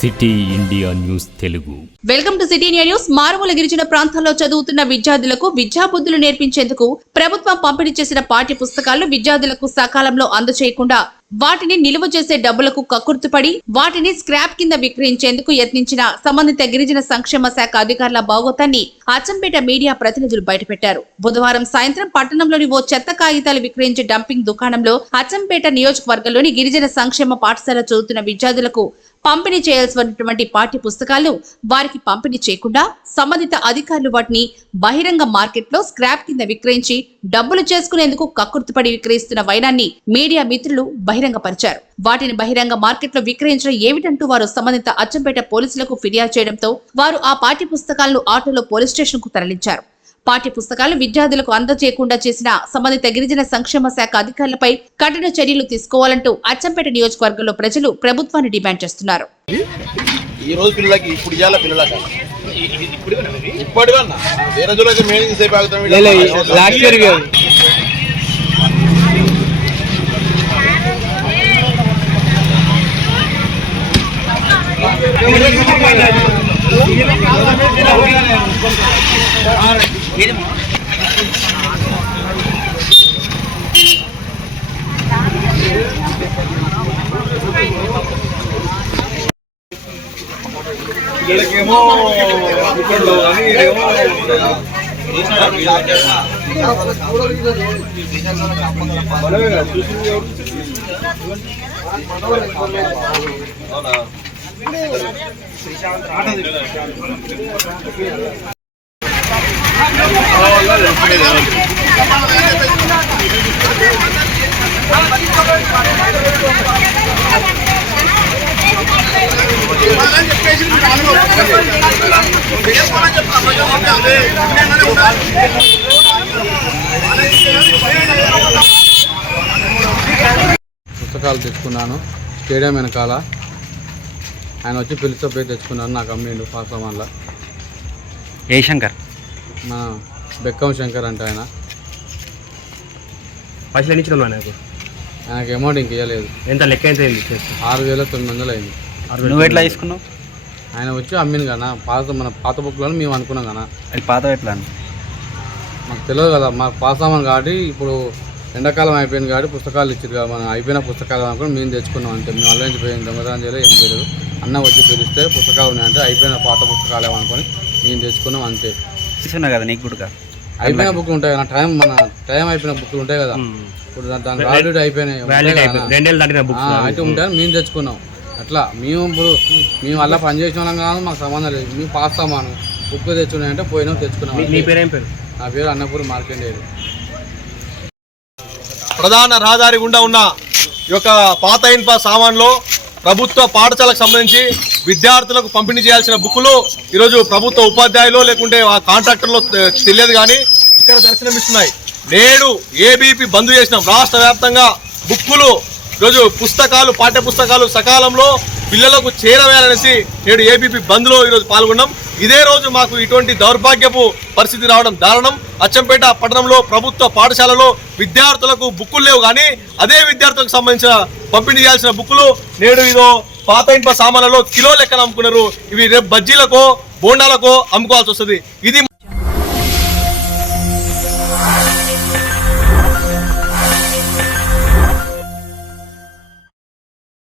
City India news Telugu. Welcome to city India news. మారుమూల గిరిజన ప్రాంతాల్లో చదువుతున్న విద్యార్థులకు విద్యాబుద్ధులు నేర్పించేందుకు ప్రభుత్వం పంపిణీ చేసిన పాఠ్య పుస్తకాలను విద్యార్థులకు సకాలంలో అందజేయకుండా వాటిని నిలువ చేసే డబ్బులకు కక్కుర్తిపడి వాటిని స్క్రాప్ కింద విక్రయించేందుకు యత్నించిన సంబంధిత గిరిజన సంక్షేమ శాఖ అధికారుల భాగోతాన్ని అచ్చంపేట మీడియా ప్రతినిధులు బయటపెట్టారు. బుధవారం సాయంత్రం పట్టణంలోని ఓ చెత్త కాగితాలు విక్రయించే డంపింగ్ దుకాణంలో అచ్చంపేట నియోజకవర్గంలోని గిరిజన సంక్షేమ పాఠశాల చదువుతున్న విద్యార్థులకు పంపిణీ చేయాల్సినటువంటి పాఠ్య పుస్తకాలను వారికి పంపిణీ చేయకుండా సంబంధిత అధికారులు వాటిని బహిరంగ మార్కెట్లో స్క్రాప్ కింద విక్రయించి డబ్బులు చేసుకునేందుకు కక్కుర్తిపడి విక్రయిస్తున్న వైనాన్ని మీడియా మిత్రులు బహిరంగపరిచారు. వాటిని బహిరంగ మార్కెట్లో విక్రయించడం ఏమిటంటూ వారు సంబంధిత అచ్చంపేట పోలీసులకు ఫిర్యాదు చేయడంతో వారు ఆ పాఠ్య పుస్తకాలను ఆటోలో పోలీస్ స్టేషన్ కు తరలించారు. పాఠ్య పుస్తకాలు విద్యార్థులకు అందజేయకుండా చేసిన సంబంధిత గిరిజన సంక్షేమ శాఖ అధికారులపై కఠిన చర్యలు తీసుకోవాలంటూ అచ్చంపేట నియోజకవర్గంలో ప్రజలు ప్రభుత్వాన్ని డిమాండ్ చేస్తున్నారు. ఈ రోజు పిల్లలకి ఇప్పుడు ఇయ్యాల పిల్లలకి ఇప్పటివన్నా వేరే రోజులకి మెయిన్ సేపు ఆగుతాం. వీళ్ళకేమో బుక్కల్లో కానీ ఏమో పుస్తకాలు తెచ్చుకున్నాను. స్టేడియం వెనకాల ఆయన వచ్చి పిలిస్తే పోయి తెచ్చుకున్నాను. నాకు అమ్మిండు పాసమాన్ల ఏ శంకర్, మన బెక్కం శంకర్ అంటే ఆయన. పైసలు ఎన్ని ఇచ్చినావు నాకు? ఆయనకి అమౌంట్ ఇంక ఇవ్వలేదు. ఎంత లెక్క ఎంత అయింది? 6,900 అయింది. నువ్వు ఎట్లా తీసుకున్నావు? ఆయన వచ్చి అమ్మింది కదా మన పాత బుక్లను మేము అనుకున్నాం కదా. అది పాత ఎట్లా మాకు తెలియదు కదా, మాకు పాసామని కాబట్టి ఇప్పుడు ఎండాకాలం అయిపోయింది కాబట్టి పుస్తకాలు ఇచ్చారు కదా, మనం అయిపోయిన పుస్తకాలు అనుకుని మేము తెచ్చుకున్నాం అంతే. మేము అల్లించిపోయింది దొంగతనం చేయలేదు, ఏం చేయలేదు. అన్న వచ్చి పిలిస్తే పుస్తకాలు ఉన్నాయంటే అయిపోయిన పాత పుస్తకాలు ఏమనుకొని మేము తెచ్చుకున్నాం అంతే. తీసుకున్నా కదా నీకు కూడా అయిపోయిన బుక్లు ఉంటాయి కదా, మన టైం అయిపోయిన బుక్లు ఉంటాయి కదా, ఇప్పుడు దాని వ్యాలిడిటీ అయిపోయినాయి అయితే ఉంటాయని మేము తెచ్చుకున్నాం. అట్లా మేము ఇప్పుడు మేము అలా పని చేసిన వాళ్ళం కాదు, మాకు సంబంధం లేదు. మేము పాస్తామాను బుక్ తెచ్చుకున్నాయంటే పోయినాం తెచ్చుకున్నాం. నీ పేరు ఏం పేరు? నా పేరు అన్నపూర్ మార్కండేయుడు. ప్రధాన రహదారి గుండా ఉన్న ఈ యొక్క పాత ఇన్ప సామాన్లో ప్రభుత్వ పాఠశాలకు సంబంధించి విద్యార్థులకు పంపిణీ చేయాల్సిన బుక్కులు ఈరోజు ప్రభుత్వ ఉపాధ్యాయులు లేకుంటే ఆ కాంట్రాక్టర్లో తెలియదు కానీ ఇక్కడ దర్శనమిస్తున్నాయి. నేడు ఏబీపీ బంద్ చేసినాం. రాష్ట్ర వ్యాప్తంగా బుక్కులు ఈరోజు పుస్తకాలు పాఠ్య పుస్తకాలు సకాలంలో పిల్లలకు చేరవేయాలనేసి నేడు ఏబీపీ బంద్లో ఈరోజు పాల్గొన్నాం. ఇదే రోజు మాకు ఇటువంటి దౌర్భాగ్యపు పరిస్థితి రావడం దారుణం. అచ్చంపేట పట్టణంలో ప్రభుత్వ పాఠశాలలో విద్యార్థులకు బుక్కులు లేవు కానీ అదే విద్యార్థులకు సంబంధించిన పంపిణీ చేయాల్సిన బుక్కులు నేడు ఇదో పాత ఇనుప సామాన్లలో కిలో లెక్కన అమ్ముకున్నారు. ఇవి రేపు బజ్జీలకో బోండాలకో అమ్ముకోవాల్సి వస్తుంది. ఇది